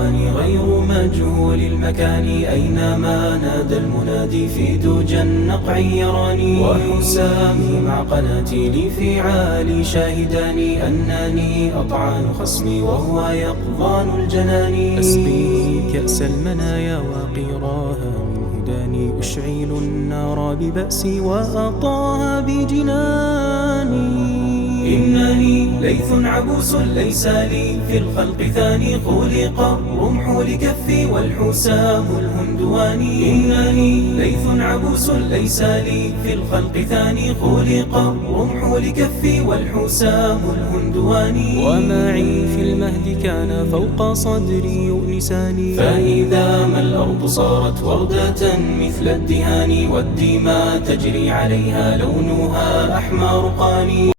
الأواني غير مجهول المكان، أينما نادى المنادي في دجى النقع يراني. وحسامي مع قناتيلي في عالي شاهداني، أنني أطعن خصمي وهو يقظان الجنان. أسقي كأس المنايا وقيراها من هداني، أشعل النار ببأسي وأطاها بجناني. إنني ليث عبوس ليس لي في الخلق ثاني، خلق الرمح لكفي والحسام الهندواني. إنني ليث عبوس ليس لي في الخلق ثاني، خلق الرمح لكفي والحسام الهندواني. ومعي في المهد كان فوق صدري يؤنساني، فإذا ما الأرض صارت وردة مثل الدهان، والدماء تجري عليها لونها أحمر قاني.